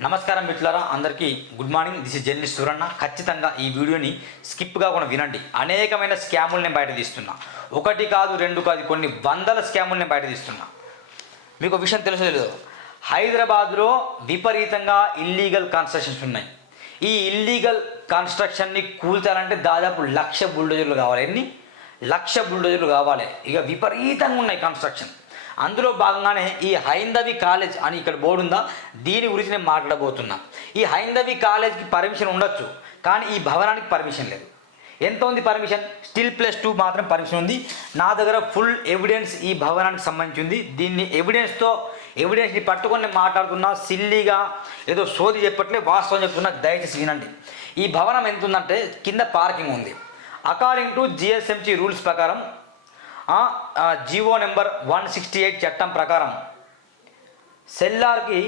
నమస్కారం మిత్రులారా అందరికీ good morning. This is journalist Suranna ఖచ్చితంగా ఈ వీడియోని స్కిప్గా కూడా వినండి. అనేకమైన స్కాములు నేను బయట తీస్తున్నా. ఒకటి కాదు రెండు కాదు కొన్ని వందల స్కాములు నేను బయట తీస్తున్నా. మీకు ఒక విషయం తెలుసో లేదు హైదరాబాద్లో విపరీతంగా ఇల్లీగల్ కన్స్ట్రక్షన్స్ ఉన్నాయి. ఈ ఇల్లీగల్ కన్స్ట్రక్షన్ని కూల్చాలంటే దాదాపు లక్ష బుల్డోజర్లు కావాలి. ఎన్ని? లక్ష బుల్డోజర్లు కావాలి. ఇక విపరీతంగా ఉన్నాయి కన్స్ట్రక్షన్ అందులో భాగంగానే ఈ హైందవి కాలేజ్ అని ఇక్కడ బోర్డు ఉందా? దీని గురించి నేను మాట్లాడబోతున్నా. ఈ హైందవి కాలేజ్కి పర్మిషన్ ఉండొచ్చు కానీ ఈ భవనానికి పర్మిషన్ లేదు. ఎంత ఉంది పర్మిషన్? స్టిల్ ప్లస్ టూ మాత్రం పర్మిషన్ ఉంది. నా దగ్గర ఫుల్ ఎవిడెన్స్ ఈ భవనానికి సంబంధించి ఉంది. దీన్ని ఎవిడెన్స్తో ఎవిడెన్స్ని పట్టుకొని నేను మాట్లాడుతున్నా సిల్లీగా ఏదో సోది చెప్పట్లే వాస్తవం చెప్తున్నా దయచేసి వినండి. ఈ భవనం ఎంత ఉందంటే కింద పార్కింగ్ ఉంది. అకార్డింగ్ టు జిఎస్ఎంసి రూల్స్ ప్రకారం GO number one sixty eight చట్టం ప్రకారం సెల్లార్కి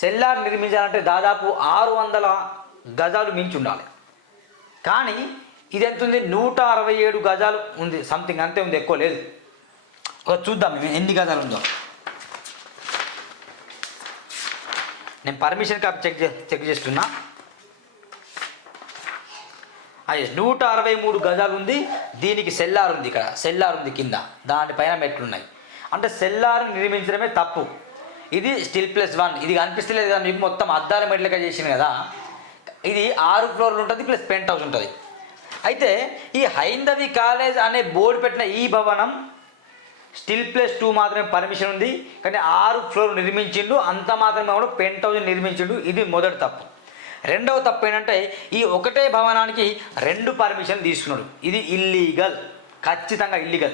సెల్లార్ నిర్మించాలంటే దాదాపు ఆరు వందల గజాలు మించి ఉండాలి. కానీ ఇది ఎంత ఉంది నూట అరవై ఏడు గజాలు ఉంది. సంథింగ్ అంతే ఉంది ఎక్కువ లేదు. ఒక చూద్దాం మేము ఎన్ని గజాలు ఉందో. నేను పర్మిషన్ కాపీ చెక్ చే చెక్ చేస్తున్నా. నూట అరవై మూడు గజాలు ఉంది దీనికి సెల్లార్ ఉంది ఇక్కడ సెల్లార్ ఉంది కింద దానిపైన మెట్లున్నాయి. అంటే సెల్లార్ నిర్మించడమే తప్పు. ఇది స్టిల్ ప్లస్ వన్ ఇది అనిపిస్తలేదు కదా మీకు మొత్తం అద్దాల మెట్లుగా చేసింది కదా. ఇది ఆరు ఫ్లోర్లు ఉంటుంది ప్లస్ పెంట్ హౌస్ ఉంటుంది. అయితే ఈ హైందవి కాలేజ్ అనే బోర్డు పెట్టిన ఈ భవనం స్టిల్ ప్లస్ టూ మాత్రమే పర్మిషన్ ఉంది. కానీ ఆరు ఫ్లోర్ నిర్మించిండు అంత మాత్రమే కూడా పెంట్ హౌస్ నిర్మించిండు. ఇది మొదటి తప్పు. రెండవ తప్పు ఏంటంటే ఈ ఒకటే భవనానికి రెండు పర్మిషన్ తీసుకున్నాడు. ఇది ఇల్లీగల్ ఖచ్చితంగా ఇల్లీగల్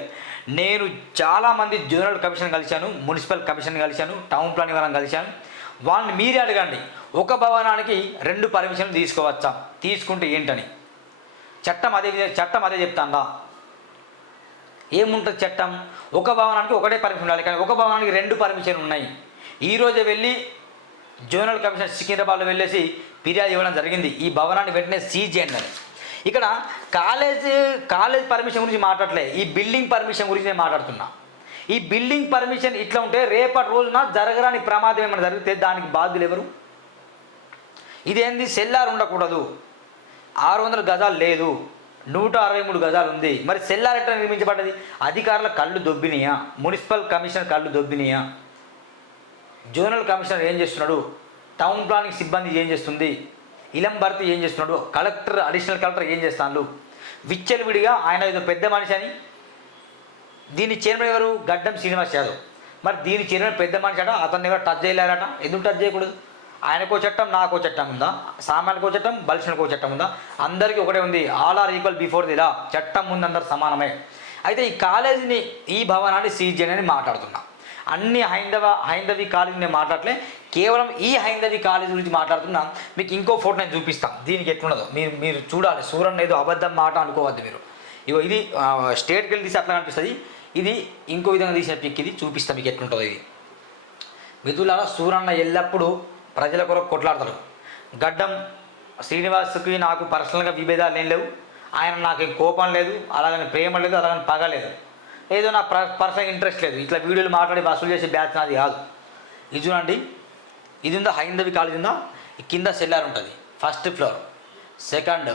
నేను చాలామంది జనరల్ కమిషన్ కలిశాను మున్సిపల్ కమిషన్ కలిశాను టౌన్ ప్లానింగ్ వాళ్ళని కలిశాను. వాళ్ళని మీరే అడగండి ఒక భవనానికి రెండు పర్మిషన్లు తీసుకోవచ్చా? తీసుకుంటే ఏంటని. చట్టం అదే చట్టం అదే చెప్తాందా? ఏముంటుంది చట్టం? ఒక భవనానికి ఒకటే పర్మిషన్ ఉండాలి కానీ ఒక భవనానికి రెండు పర్మిషన్ ఉన్నాయి. ఈరోజే వెళ్ళి జోనల్ కమిషనర్ సికింద్రాబాద్లో వెళ్ళేసి ఫిర్యాదు ఇవ్వడం జరిగింది. ఈ భవనాన్ని వెంటనే సీజ్ చేయండి అని. ఇక్కడ కాలేజ్ కాలేజ్ పర్మిషన్ గురించి మాట్లాడలే ఈ బిల్డింగ్ పర్మిషన్ గురించి నేను మాట్లాడుతున్నా. ఈ బిల్డింగ్ పర్మిషన్ ఇట్లా ఉంటే రేపటి రోజున జరగరాని ప్రమాదం ఏమైనా జరిగితే దానికి బాధ్యులు ఎవరు? ఇదేంది? సెల్లార్ ఉండకూడదు. ఆరు వందల గజాలు లేదు. నూట అరవై మూడు గజాలు ఉంది. మరి సెల్లార్ ఎట్లా నిర్మించబడ్డది? అధికారుల కళ్ళు దొబ్బినాయా? మున్సిపల్ కమిషనర్ కళ్ళు దొబ్బినాయా? జోనల్ కమిషనర్ ఏం చేస్తున్నాడు? టౌన్ ప్లానింగ్ సిబ్బంది ఏం చేస్తుంది? ఇలం భర్తీ ఏం చేస్తున్నాడు? కలెక్టర్ అడిషనల్ కలెక్టర్ ఏం చేస్తాను విచ్చలవిడిగా ఆయన ఏదో పెద్ద మనిషి అని దీని చైర్మన్ ఎవరు? గడ్డం శ్రీనివాస్ యాదవ్. మరి దీని చైర్మన్ పెద్ద మనిషి అట అతన్ని ఎవరు టచ్ చేయలేరట? ఎందుకు టచ్ చేయకూడదు? ఆయనకో చట్టం నాకో చట్టం ఉందా? సామాన్యకో చట్టం బలిసినకో చట్టం ఉందా? అందరికీ ఒకటే ఉంది. All are equal before the law చట్టం ముందు అందరు సమానమే. అయితే ఈ కాలేజీని ఈ భవనాన్ని సీజ్ చేయని మాట్లాడుతున్నా. అన్ని హైందవ హైందవి కాలేజీని మాట్లాడలే కేవలం ఈ హైందవి కాలేజ్ గురించి మాట్లాడుతున్నా మీకు ఇంకో ఫోటో నేను చూపిస్తాను దీనికి ఎట్లున్నదో. మీరు మీరు చూడాలి. సూర్యన్ ఏదో అబద్ధం మాట అనుకోవద్దు మీరు. ఇగో ఇది స్టేట్కి వెళ్ళి తీసి అట్లా అనిపిస్తుంది. ఇది ఇంకో విధంగా తీసిన పిక్ ఇది. చూపిస్తా మీకు ఎట్లుంటుందో ఇది. మిథులారా సూరన్న ఎల్లప్పుడూ ప్రజల కొరకు కొట్లాడతాడు. గడ్డం శ్రీనివాస్కి నాకు పర్సనల్గా విభేదాలు ఏం లేవు. ఆయన నాకు కోపం లేదు. అలాగని ప్రేమ లేదు. అలాగని పగ లేదు. ఏదో నా పర్సనల్ ఇంట్రెస్ట్ లేదు. ఇట్లా వీడియోలు మాట్లాడి వసూలు చేసే బ్యాచ్ నాది కాదు. ఇది చూడండి. ఇది ఉందా హైందవి కాలేజ్ ఉందా కింద సెల్లార్ ఉంటుంది. First floor. Second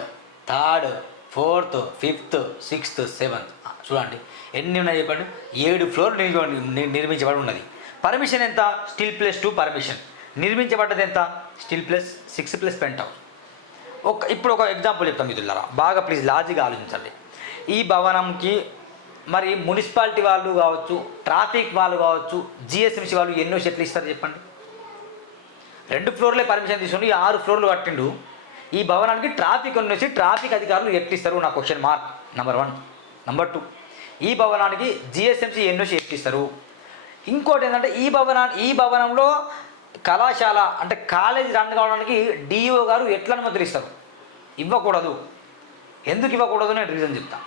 third fourth fifth sixth seventh. చూడండి. ఎన్ని ఉన్నాయి చెప్పండి? ఏడు ఫ్లోర్ నిర్మించబడి ఉన్నది. పర్మిషన్ ఎంత? స్టిల్ ప్లస్ టూ పర్మిషన్ నిర్మించబడ్డది ఎంత? Stilt plus six plus penthouse ఒక ఇప్పుడు ఒక ఎగ్జాంపుల్ చెప్తాం మిత్రులారా. బాగా ప్లీజ్ లాజిక్గా ఆలోచించండి. ఈ భవనంకి మరి మున్సిపాలిటీ వాళ్ళు కావచ్చు ట్రాఫిక్ వాళ్ళు కావచ్చు జిఎస్ఎంసీ వాళ్ళు ఎన్నో షెట్లు ఇస్తారు చెప్పండి? రెండు ఫ్లోర్లే పర్మిషన్ తీసుకుని ఆరు ఫ్లోర్లు కట్టిండు. ఈ భవనానికి ట్రాఫిక్ వచ్చి ట్రాఫిక్ అధికారులు ఎట్టిస్తారు? నా question mark number one number two ఈ భవనానికి జిఎస్ఎంసీ ఎన్ఓసి ఎట్టిస్తారు? ఇంకోటి ఏంటంటే ఈ భవనా ఈ భవనంలో కళాశాల అంటే కాలేజ్ రన్ కావడానికి డిఈఓ గారు ఎట్లా అనుమతులు ఇస్తారు? ఇవ్వకూడదు. ఎందుకు ఇవ్వకూడదు నేను రీజన్ చెప్తా.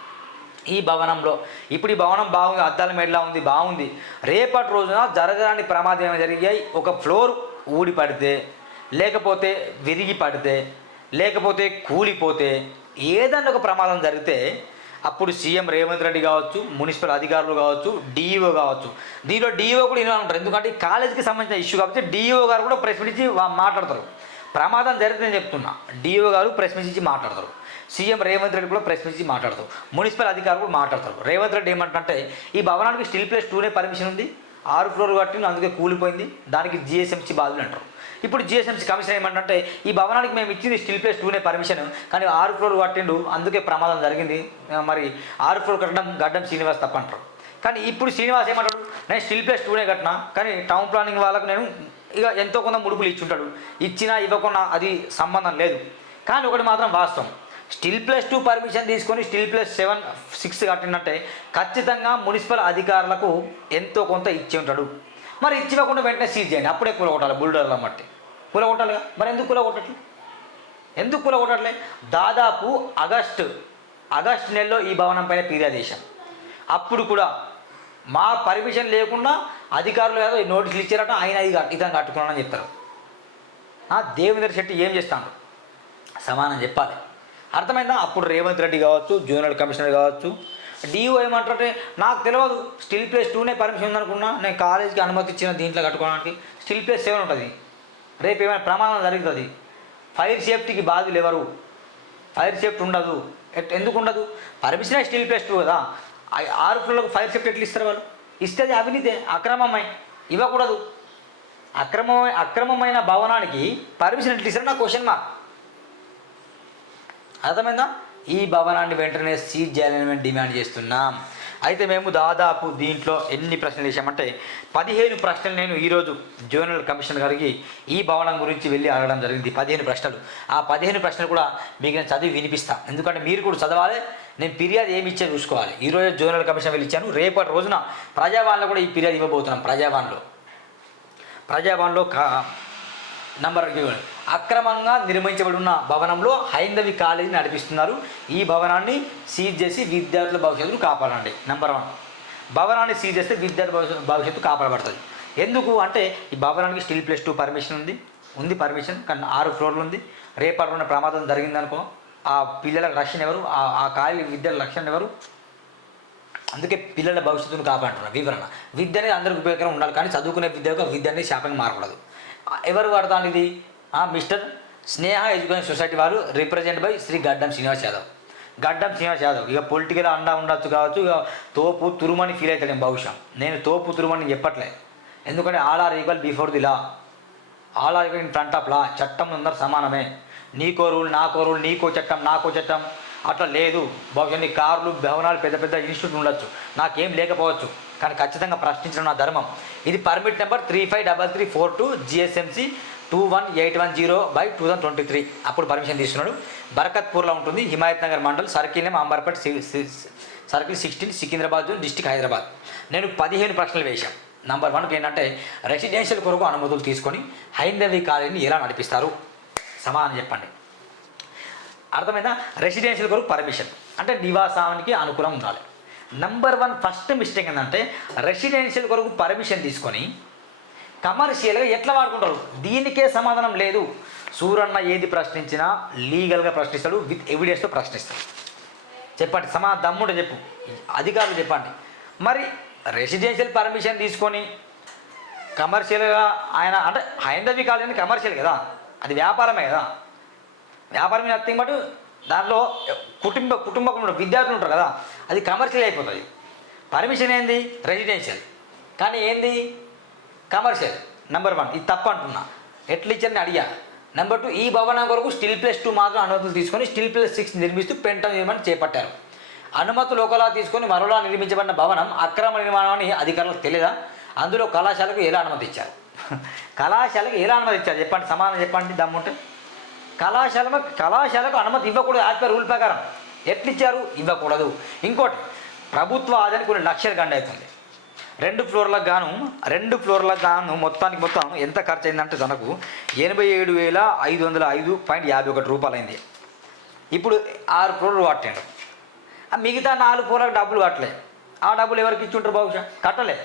ఈ భవనంలో ఇప్పుడు ఈ భవనం బాగుంది అద్దాల మేడలా ఉంది బాగుంది. రేపటి రోజున జరగరాని ప్రమాదం ఏమైనా జరిగాయి ఒక ఫ్లోర్ ఊడి పడితే లేకపోతే విరిగి పడితే లేకపోతే కూలిపోతే ఏదన్నా ఒక ప్రమాదం జరిగితే అప్పుడు సీఎం రేవంత్ రెడ్డి కావచ్చు మున్సిపల్ అధికారులు కావచ్చు డిఈఓ కావచ్చు. దీనిలో డిఈఓ కూడా ఇన్వాల్వ్ ఉంటారు. ఎందుకంటే ఈ కాలేజీకి సంబంధించిన ఇష్యూ కాబట్టి డిఈఓ గారు కూడా ప్రెస్ మీట్ ఇచ్చి మాట్లాడతారు. ప్రమాదం జరిగిందని చెప్తున్నా. డిఈఓ గారు ప్రెస్ మీట్ ఇచ్చి మాట్లాడతారు. సీఎం రేవంత్ రెడ్డి కూడా ప్రెస్ మీట్ ఇచ్చి మాట్లాడతారు. మున్సిపల్ అధికారులు కూడా మాట్లాడతారు. రేవంత్ రెడ్డి ఏమంటే ఈ భవనానికి స్టిల్ ప్లేస్ టూనే పర్మిషన్ ఉంది. ఆరు ఫ్లోర్ కట్టి అందుకే కూలిపోయింది. దానికి జిఎస్ఎంసీ బాధలు అంటారు. ఇప్పుడు జిఎస్ఎంసీ కమిషన్ ఏమంటే ఈ భవనానికి మేము ఇచ్చింది స్టిల్ ప్లేస్ టూనే పర్మిషన్ కానీ ఆరు ఫ్లోర్ కట్టిండు అందుకే ప్రమాదం జరిగింది. మరి ఆరు ఫ్లోర్ కట్టడం గడ్డం శ్రీనివాస్ తప్ప అంటారు. కానీ ఇప్పుడు శ్రీనివాస్ ఏమంటాడు నేను స్టిల్ ప్లేస్ టూనే కట్టినా కానీ టౌన్ ప్లానింగ్ వాళ్ళకు నేను ఇక ఎంతో కొంత ముడుపులు ఇచ్చుంటాడు. ఇచ్చినా ఇవ్వకుండా అది సంబంధం లేదు. కానీ ఒకటి మాత్రం వాస్తవం. స్టిల్ ప్లస్ టూ పర్మిషన్ తీసుకొని స్టిల్ ప్లస్ సెవెన్ సిక్స్ కట్టినట్టే ఖచ్చితంగా మున్సిపల్ అధికారులకు ఎంతో కొంత ఇచ్చి ఉంటాడు. మరి ఇచ్చివ్వకుండా వెంటనే సీజ్ చేయండి. అప్పుడే కూలగొట్టాలి బుల్డర్ల మట్టి కూలగొట్టాలి కదా మరి ఎందుకు కూలగొట్టట్లు ఎందుకు కూలగొట్టట్లే దాదాపు ఆగస్టు ఆగస్టు నెలలో ఈ భవనం పైన ఫిర్యాదు చేశాం. అప్పుడు కూడా మా పర్మిషన్ లేకుండా అధికారులు ఏదో నోటీసులు ఇచ్చారట ఆయన ఇది ఇతను కట్టుకున్నానని చెప్తారు. దేవేంద్ర శెట్టి ఏం చేస్తాను సమానం చెప్పాలి. అర్థమైందా? అప్పుడు రేవంత్ రెడ్డి కావచ్చు జూనియర్ కమిషనర్ కావచ్చు. డిఓ ఏమంటారంటే నాకు తెలియదు స్టిల్ ప్లేస్ టూనే పర్మిషన్ ఉందనుకున్నా నేను కాలేజీకి అనుమతి ఇచ్చిన దీంట్లో కట్టుకోవడానికి స్టిల్ ప్లేస్ సెవెన్ ఉంటుంది. రేపు ఏమైనా ప్రమాదం జరుగుతుంది. ఫైర్ సేఫ్టీకి బాధ్యులు ఎవరు? ఫైర్ సేఫ్టీ ఉండదు. ఎట్- ఎందుకు ఉండదు? పర్మిషన్ స్టిల్ ప్లేస్ టూ కదా. ఆరు ఫ్లోర్లకు ఫైర్ సేఫ్టీ ఎట్లా ఇస్తారు వాళ్ళు? ఇస్తే అది అవినీతే అక్రమమై. ఇవ్వకూడదు. అక్రమ అక్రమమైన భవనానికి పర్మిషన్ ఎట్లు ఇస్తారు? నా క్వశ్చన్ మార్క్ అర్థమైందా? ఈ భవనాన్ని వెంటనే సీజ్ చేయాలని మేము డిమాండ్ చేస్తున్నాం. అయితే మేము దాదాపు దీంట్లో ఎన్ని ప్రశ్నలు వేసామంటే పదిహేను ప్రశ్నలు నేను ఈరోజు జోనల్ కమిషనర్ గారికి ఈ భవనం గురించి వెళ్ళి అడగడం జరిగింది. పదిహేను ప్రశ్నలు. ఆ పదిహేను ప్రశ్నలు కూడా మీకు నేను చదివి వినిపిస్తాను ఎందుకంటే మీరు కూడా చదవాలి నేను ఫిర్యాదు ఏమి ఇచ్చే చూసుకోవాలి. ఈరోజు జోనల్ కమిషన్ వెళ్ళి ఇచ్చాను. రేపటి రోజున ప్రజావాణిలో కూడా ఈ ఫిర్యాదు ఇవ్వబోతున్నాం ప్రజావాణిలో. ప్రజాభవన్లో కా నంబర్ ఇవ్వండి. అక్రమంగా నిర్మించబడి ఉన్న భవనంలో హైందవి కాలేజీ నడిపిస్తున్నారు. ఈ భవనాన్ని సీజ్ చేసి విద్యార్థుల భవిష్యత్తును కాపాడండి. నెంబర్ వన్ భవనాన్ని సీజ్ చేస్తే విద్యార్థి భవిష్యత్తు భవిష్యత్తు కాపాడబడుతుంది. ఎందుకు అంటే ఈ భవనానికి స్టీల్ ప్లస్ టూ పర్మిషన్ ఉంది. ఉంది పర్మిషన్ కానీ ఆరు ఫ్లోర్లు ఉంది. రేపటి ప్రమాదం జరిగిందనుకో ఆ పిల్లలకు రక్షణ ఎవరు? ఆ- కాలేజీ విద్యల రక్షణ ఎవరు? అందుకే పిల్లల భవిష్యత్తును కాపాడుతున్నారు. వివరణ. విద్య అనేది అందరికి ఉపయోగకరంగా ఉండాలి కానీ చదువుకునే విద్యకు విద్య అనేది శాపంగా మారకూడదు. ఎవరు వాడతాను ఇది మిస్టర్ స్నేహ ఎడ్యుకేషన్ సొసైటీ వారు రిప్రజెంట్ బై శ్రీ గడ్డం శ్రీనివాస్ యాదవ్. గడ్డం శ్రీనివాస్ యాదవ్. ఇక పొలిటికల్ అండా ఉండొచ్చు కావచ్చు ఇక తోపు తురుమని ఫీల్ అవుతాడు నేను బహుశా. నేను తోపు తురుమని చెప్పట్లే ఎందుకంటే all are equal before the law all are in front of law చట్టం అందరు సమానమే. నీకో రూల్ నాకో రూల్ నీకో చట్టం నాకో చట్టం అట్లా లేదు. బహుశా నీ కార్లు భవనాలు పెద్ద పెద్ద ఇన్స్టిట్యూట్ ఉండొచ్చు. నాకేం లేకపోవచ్చు. కానీ ఖచ్చితంగా ప్రశ్నించడం నా ధర్మం. ఇది permit number three five double three four two GSMC two one eight one zero by two thousand twenty three అప్పుడు పర్మిషన్ తీసుకున్నాడు. బరకత్పూర్లో ఉంటుంది. Himayat Nagar mandal circle name Amberpet C- circle sixteen Secunderabad zone district Hyderabad. నేను పదిహేను ప్రశ్నలు వేశాను. నంబర్ వన్కి ఏంటంటే రెసిడెన్షియల్ కొరకు అనుమతులు తీసుకొని హైందవి కాలనీని ఎలా నడిపిస్తారు? సమాధానం చెప్పండి. అర్థమైందా? రెసిడెన్షియల్ కొరకు పర్మిషన్ అంటే నివాసానికి అనుకూలం ఉండాలి. నంబర్ వన్ ఫస్ట్ మిస్టేక్ ఏంటంటే రెసిడెన్షియల్ కొరకు పర్మిషన్ తీసుకొని కమర్షియల్గా ఎట్లా వాడుకుంటారు? దీనికే సమాధానం లేదు. సూరన్న ఏది ప్రశ్నించినా లీగల్గా ప్రశ్నిస్తాడు విత్ ఎవిడెన్స్తో ప్రశ్నిస్తాడు. చెప్పండి సమా దమ్ముడు చెప్పు. అధికారులు చెప్పండి. మరి రెసిడెన్షియల్ పర్మిషన్ తీసుకొని కమర్షియల్గా ఆయన అంటే హైందవి కాలేజీ కమర్షియల్ కదా? అది వ్యాపారమే కదా? వ్యాపారం నథింగ్ బట్ దాంట్లో కుటుంబ కుటుంబం విద్యార్థులు ఉంటారు కదా? అది కమర్షియల్ అయిపోతుంది. పర్మిషన్ ఏంది? రెసిడెన్షియల్. కానీ ఏంది? కమర్షియల్ నెంబర్ వన్ ఇది తప్పు అంటున్నా. ఎట్లా ఇచ్చారని అడిగా. నెంబర్ టూ ఈ భవనం కొరకు స్టిల్ ప్లస్ టూ మాత్రం అనుమతులు తీసుకొని స్టిల్ ప్లస్ సిక్స్ నిర్మిస్తూ పెంట నిర్మాణం చేపట్టారు. అనుమతులు ఒకలా తీసుకొని మరోలా నిర్మించబడిన భవనం అక్రమ నిర్మాణం అధికారులకు తెలియదా అందులో కళాశాలకు ఎలా అనుమతి ఇచ్చారు? కళాశాలకు ఎలా అనుమతి ఇచ్చారు? చెప్పండి సమాధానం చెప్పండి దమ్ముంటే కళాశాల కళాశాలకు అనుమతి ఇవ్వకూడదు యాజ్ పర్ రూల్ ప్రకారం. ఎట్లిచ్చారు ఇవ్వకూడదు. ఇంకోటి ప్రభుత్వ ఆదాయానికి కొన్ని లక్షలు గండ అవుతుంది రెండు ఫ్లోర్లకు గాను రెండు ఫ్లోర్లకు గాను మొత్తానికి మొత్తం ఎంత ఖర్చు అయిందంటే తనకు ఎనభై ఏడు వేల ఐదు వందల ఐదు పాయింట్ యాభై ఒకటి రూపాయలు అయింది ఇప్పుడు ఆరు ఫ్లోర్లు కట్టాడు ఆ మిగతా నాలుగు ఫ్లోర్లకు డబ్బులు కట్టలే. ఆ డబ్బులు ఎవరికి ఇచ్చుంటారు బహుశా? కట్టలే.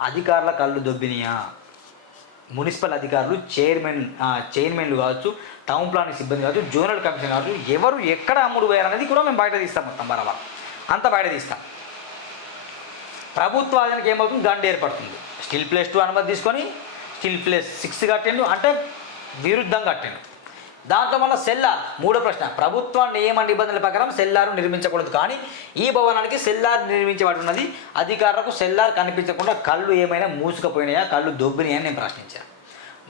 అధికారుల కళ్ళు దొబ్బినియా. మున్సిపల్ అధికారులు చైర్మన్ చైర్మన్లు కావచ్చు టౌన్ ప్లానింగ్ సిబ్బంది కావచ్చు జోనల్ కమిషన్ కావచ్చు ఎవరు ఎక్కడ అమ్ముడు పోయారనేది కూడా మేము బయట తీస్తాం మొత్తం బరాబర్. అంత బయట తీస్తాం. ప్రభుత్వానికి ఏమవుతుంది? దండ ఏర్పడుతుంది. స్టిల్ ప్లేస్ టూ అనుమతి తీసుకొని స్టిల్ ప్లేస్ సిక్స్ కట్టిండు అంటే విరుద్ధంగా కట్టిండు. దాంట్లో మళ్ళీ సెల్లార్ మూడో ప్రశ్న. ప్రభుత్వ నియమ నిబంధనల ప్రకారం సెల్లార్ నిర్మించకూడదు. కానీ ఈ భవనానికి సెల్లార్ నిర్మించబడి ఉన్నది అధికారులకు సెల్లార్ కనిపించకుండా కళ్ళు ఏమైనా మూసుకుపోయినాయా కళ్ళు దొబ్బినాయా నేను ప్రశ్నించాను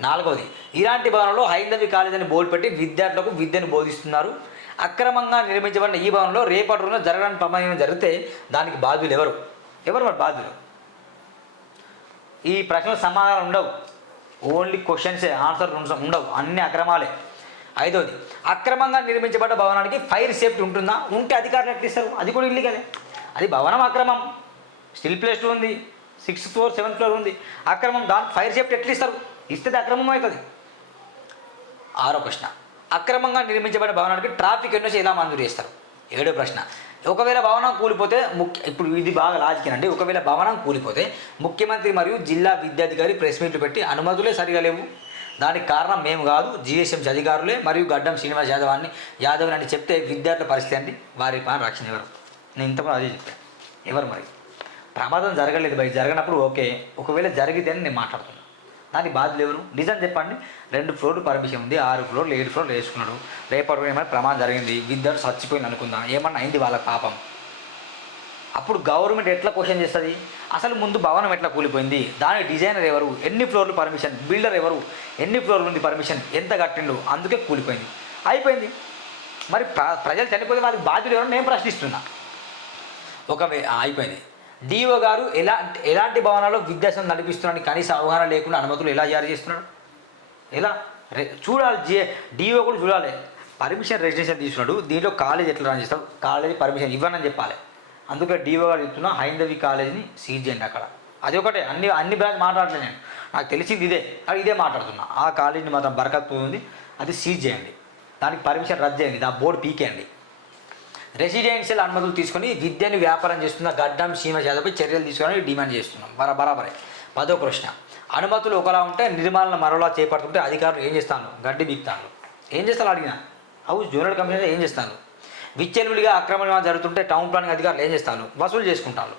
నాలుగవది ఇలాంటి భవనంలో హైందవి కాలేజ్ అని బోర్డు పెట్టి విద్యార్థులకు విద్యను బోధిస్తున్నారు. అక్రమంగా నిర్మించబడిన ఈ భవనంలో రేపటి రోజున జరగడానికి ప్రమాదం జరిగితే దానికి బాధ్యులు ఎవరు? ఎవరు వాడు బాధ్యులు? ఈ ప్రశ్నలు సమాధానం ఉండవు. ఓన్లీ క్వశ్చన్సే ఆన్సర్ ఉండవు. అన్ని అక్రమాలే. ఐదోది అక్రమంగా నిర్మించబడ్డ భవనానికి ఫైర్ సేఫ్టీ ఉంటుందా? ఉంటే అధికారులు ఎట్టిస్తారు అది కూడా ఇల్లీగలే. అది భవనం అక్రమం. స్టిల్ ప్లేస్ ఉంది. సిక్స్త్ ఫ్లోర్ సెవెంత్ ఫ్లోర్ ఉంది. అక్రమం దానికి ఫైర్ సేఫ్టీ ఎట్లిస్తారు ఇస్తే అక్రమం అవుతుంది. ఆరో ప్రశ్న అక్రమంగా నిర్మించబడిన భవనానికి ట్రాఫిక్ ఎన్నోసి ఎలా మంజూరు చేస్తారు. ఏడో ప్రశ్న ఒకవేళ భవనం కూలిపోతే ముఖ్య ఇప్పుడు ఇది బాగా లాజిక్ అండి. ఒకవేళ భవనం కూలిపోతే ముఖ్యమంత్రి మరియు జిల్లా విద్యాధికారి ప్రెస్ మీట్లు పెట్టి అనుమతులే సరిగా లేవు. దానికి కారణం మేము కాదు జిఎస్ఎంసీ అధికారులే మరియు గడ్డం శ్రీనివాస్ యాదవ్ అని యాదవ్ అని చెప్తే విద్యార్థుల పరిస్థితి అండి వారి పని రక్షణ ఎవరు? నేను ఇంతకుముందు అదే చెప్పాను ఎవరు మరి? ప్రమాదం జరగలేదు బయట జరగనప్పుడు ఓకే. ఒకవేళ జరిగితే అని నేను మాట్లాడుతున్నాను దాని బాధలు ఎవరు? నిజం చెప్పండి. రెండు ఫ్లోర్లు పర్మిషన్ ఉంది. ఆరు ఫ్లోర్లు ఏడు ఫ్లోర్లు వేసుకున్నాడు. రేపటి ఏమైనా ప్రమాదం జరిగింది? విద్యార్థి చచ్చిపోయింది అనుకుందాం. ఏమన్నా అయింది వాళ్ళ పాపం? అప్పుడు గవర్నమెంట్ ఎట్లా క్వశ్చన్ చేస్తుంది? అసలు ముందు భవనం ఎట్లా కూలిపోయింది? దాని డిజైనర్ ఎవరు? ఎన్ని ఫ్లోర్లు పర్మిషన్? బిల్డర్ ఎవరు? ఎన్ని ఫ్లోర్లు ఉంది పర్మిషన్? ఎంత కట్టిండు? అందుకే కూలిపోయింది. అయిపోయింది. మరి ప్ర ప్రజలు చనిపోతే వారికి బాధ్యులు ఎవరు నేను ప్రశ్నిస్తున్నా. ఒకవే అయిపోయింది. డిఓ గారు ఎలా ఎలాంటి భవనాల్లో విద్యాసం నడిపిస్తున్నాడు కనీస అవగాహన లేకుండా అనుమతులు ఎలా జారీ చేస్తున్నాడు? ఎలా? చూడాలి జిఏ డిఓ కూడా చూడాలి. పర్మిషన్ రిజిస్ట్రేషన్ తీసుకున్నాడు. దీంట్లో కాలేజ్ ఎట్లా రన్ చేస్తాం కాలేజ్ పర్మిషన్ ఇవ్వనని చెప్పాలి. అందుకే డిఓ గారు చెప్తున్నా హైందవి కాలేజీని సీజ్ చేయండి అక్కడ. అది ఒకటే. అన్ని అన్ని బ్రాంచ్ మాట్లాడలేదు నేను. నాకు తెలిసింది ఇదే. అది ఇదే మాట్లాడుతున్నా. ఆ కాలేజీని మాత్రం బరకత్ ఉంది. అది సీజ్ చేయండి. దానికి పర్మిషన్ రద్దు చేయండి. ఆ బోర్డు పీకేయండి. రెసిడెన్షియల్ అనుమతులు తీసుకొని విద్యను వ్యాపారం చేస్తున్న గడ్డం సీమ యాదవ్పై చర్యలు తీసుకోవాలని డిమాండ్ చేస్తున్నాం. బరా బరాబరే. పదో ప్రశ్న. అనుమతులు ఒకలా ఉంటే నిర్మాణాలను మరోలా చేపడుతుంటే అధికారులు ఏం చేస్తాను గడ్డి బిక్తాను ఏం చేస్తాను అడిగిన? హౌస్ జూనియర్ కమిషనర్ ఏం చేస్తాను విచ్చలవిడిగా అక్రమంగా జరుగుతుంటే టౌన్ ప్లానింగ్ అధికారులు ఏం చేస్తాను వసూలు చేసుకుంటాను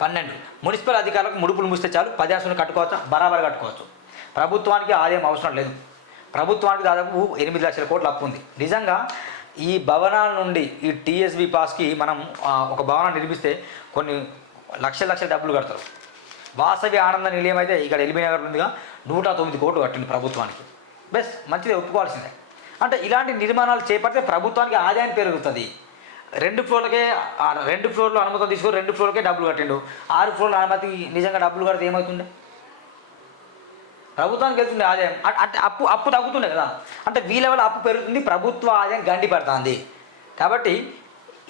పన్నెండు. మున్సిపల్ అధికారులకు ముడుపులు ముస్తే చాలు పదాసులు కట్టుకోవచ్చు బరాబర్ కట్టుకోవచ్చు. ప్రభుత్వానికి ఆదాయం అవసరం లేదు. ప్రభుత్వానికి దాదాపు ఎనిమిది లక్షల కోట్లు అప్పు ఉంది. నిజంగా ఈ భవనాల నుండి ఈ టీఎస్బి పాస్కి మనం ఒక భవనం నిర్మిస్తే కొన్ని లక్షల లక్షల డబ్బులు కడతారు. వాసవి ఆనంద నిలయం అయితే ఇక్కడ ఎల్బీ నగర్ ఉందిగా. నూట తొమ్మిది కోట్లు కట్టింది ప్రభుత్వానికి. బెస్ట్ మంచిదే ఒప్పుకోవాల్సిందే. అంటే ఇలాంటి నిర్మాణాలు చేపడితే ప్రభుత్వానికి ఆదాయం పెరుగుతుంది. రెండు ఫ్లోర్లకే రెండు ఫ్లోర్లు అనుమతి తీసుకొని రెండు ఫ్లోర్లకే డబ్బులు కట్టిండు. ఆరు ఫ్లోర్ల అనుమతి నిజంగా డబ్బులు కడితే ఏమవుతుండే? ప్రభుత్వానికి వెళ్తుంది ఆదాయం. అంటే అప్పు అప్పు తగ్గుతుండే కదా. అంటే వీళ్ళ వల్ల అప్పు పెరుగుతుంది ప్రభుత్వ ఆదాయం గండి పడుతుంది కాబట్టి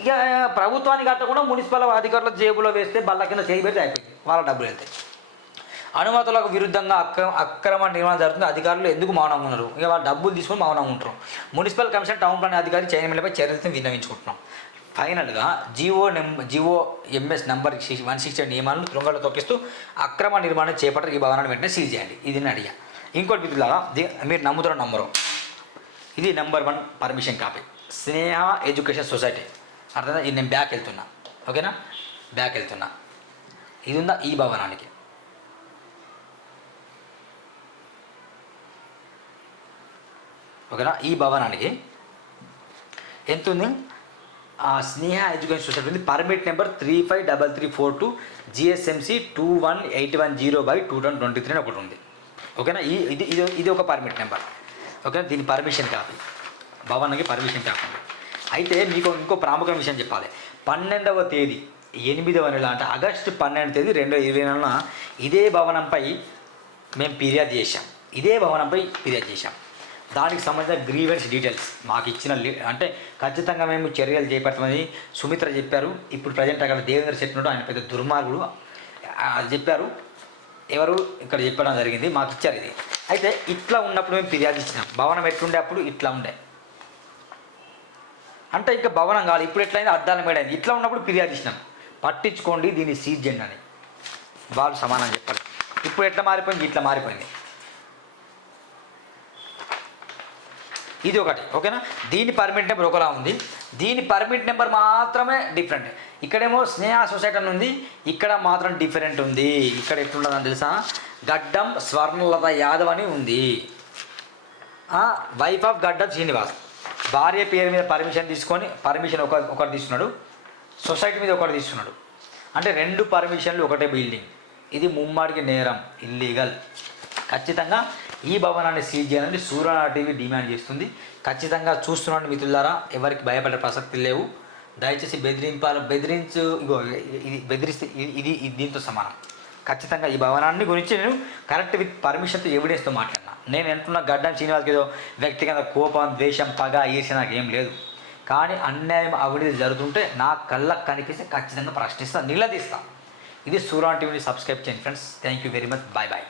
ఇక ప్రభుత్వానికి అట్ట కూడా మున్సిపల్ అధికారుల జేబులో వేస్తే బల్ల కింద చేయి పెడితే అయిపోయింది. వాళ్ళ డబ్బులు వెళ్తాయి అనుమతులకు విరుద్ధంగా అక్ర అక్రమ నిర్మాణం జరుగుతుంది. అధికారులు ఎందుకు మౌనంగా ఉన్నారు? ఇక వాళ్ళు డబ్బులు తీసుకొని మౌనంగా ఉంటారు. మున్సిపల్ కమిషన్ టౌన్ ప్లాన్ అధికారి చైర్మన్లపై చర్యలు విన్నవించుకుంటున్నాం. ఫైనల్గా GO number GO MS number one sixty నియమాలను తృంగలో తొక్కిస్తూ అక్రమ నిర్మాణం చేపట్టారు ఈ భవనాన్ని వెంటనే సీజ్ చేయండి. ఇది నేను అడిగా. ఇంకోటి మిత్రులారా మీరు నమ్ముతున్న నంబరు. ఇది number one permission copy. Sneha education society. అర్థం ఇది నేను బ్యాక్ వెళ్తున్నా. ఓకేనా బ్యాక్ వెళ్తున్నా. ఇది ఉందా ఈ భవనానికి. ఓకేనా ఈ భవనానికి ఎంత ఉంది ఆ స్నేహ ఎడ్యుకేషన్ సొసైటీ ఉంది. Permit number three five double three four two GSMC two one eight one zero by two thousand twenty three అని ఒకటి ఉంది. ఓకేనా ఈ ఇది ఇది ఇది ఒక పర్మిట్ నెంబర్ ఓకేనా దీని పర్మిషన్ కాపీ భవన్కి పర్మిషన్ కాపీ అయితే మీకు ఇంకో ప్రాముఖ్య విషయం చెప్పాలి. పన్నెండవ తేదీ ఎనిమిదవ నెల అంటే ఆగస్టు పన్నెండు తేదీ రెండు ఇరవై నెలన ఇదే భవనంపై మేము ఫిర్యాదు చేశాం. ఇదే భవనంపై ఫిర్యాదు చేశాం. దానికి సంబంధించిన గ్రీవెన్స్ డీటెయిల్స్ మాకు ఇచ్చిన అంటే ఖచ్చితంగా మేము చర్యలు చేపడతామని సుమిత్ర చెప్పారు. ఇప్పుడు ప్రజెంట్ అక్కడ దేవేంద్ర శెట్టి ఆయన పెద్ద దుర్మార్గుడు. చెప్పారు. ఎవరు ఇక్కడ చెప్పడం జరిగింది మాకు ఇచ్చారు ఇది. అయితే ఇట్లా ఉన్నప్పుడు మేము ఫిర్యాదు ఇచ్చినాం. భవనం ఎట్లుండే అప్పుడు ఇట్లా ఉండే. అంటే ఇంకా భవనం కాదు ఇప్పుడు ఎట్లయింది? అద్దాల మేడైంది ఇట్లా ఉన్నప్పుడు ఫిర్యాదు ఇచ్చినాం పట్టించుకోండి దీన్ని సీజ్ చేయండి అని. వాళ్ళు సమానం చెప్పాలి ఇప్పుడు ఎట్లా మారిపోయింది? ఇట్లా మారిపోయింది. ఇది ఒకటి. ఓకేనా? దీని పర్మిట్ నెంబర్ ఒకలా ఉంది. దీని పర్మిట్ నెంబర్ మాత్రమే డిఫరెంట్. ఇక్కడేమో స్నేహ సొసైటీ అని ఉంది. ఇక్కడ మాత్రం డిఫరెంట్ ఉంది. ఇక్కడ ఎట్లుంటుందని తెలుసా? గడ్డం స్వర్ణలత యాదవ్ అని ఉంది. వైఫ్ ఆఫ్ గడ్డం శ్రీనివాస్. భార్య పేరు మీద పర్మిషన్ తీసుకొని పర్మిషన్ ఒక ఒకటి తీసుకున్నాడు సొసైటీ మీద ఒకటి తీసుకున్నాడు అంటే రెండు పర్మిషన్లు ఒకటే బిల్డింగ్ ఇది ముమ్మాడికి నేరం ఇల్లీగల్ ఖచ్చితంగా ఈ భవనాన్ని సీజ్ చేయాలని సూర్యనా టీవీ డిమాండ్ చేస్తుంది. ఖచ్చితంగా చూస్తున్నాడు మిత్రులారా ఎవరికి భయపడే ప్రసక్తి లేవు. దయచేసి బెదిరింపాల బెదిరించు ఇగో ఇది బెదిరిస్తే ఇది- ఇది దీంతో సమానం. ఖచ్చితంగా ఈ భవనాన్ని గురించి నేను కరెక్ట్ విత్ పర్మిషన్తో ఎవిడెన్స్తో మాట్లాడినా. నేను అంటున్న గడ్డం శ్రీనివాస్కి ఏదో వ్యక్తిగత కోపం ద్వేషం పగ ఈర్ష్య నాకు ఏం లేదు. కానీ అన్యాయం అవినీతి జరుగుతుంటే నా కళ్ళకు కనిపిస్తే ఖచ్చితంగా ప్రశ్నిస్తాను నిలదీస్తాను ఇది సూరాన్ టీవీని సబ్స్క్రైబ్ చేయండి friends. Thank you very much. Bye bye.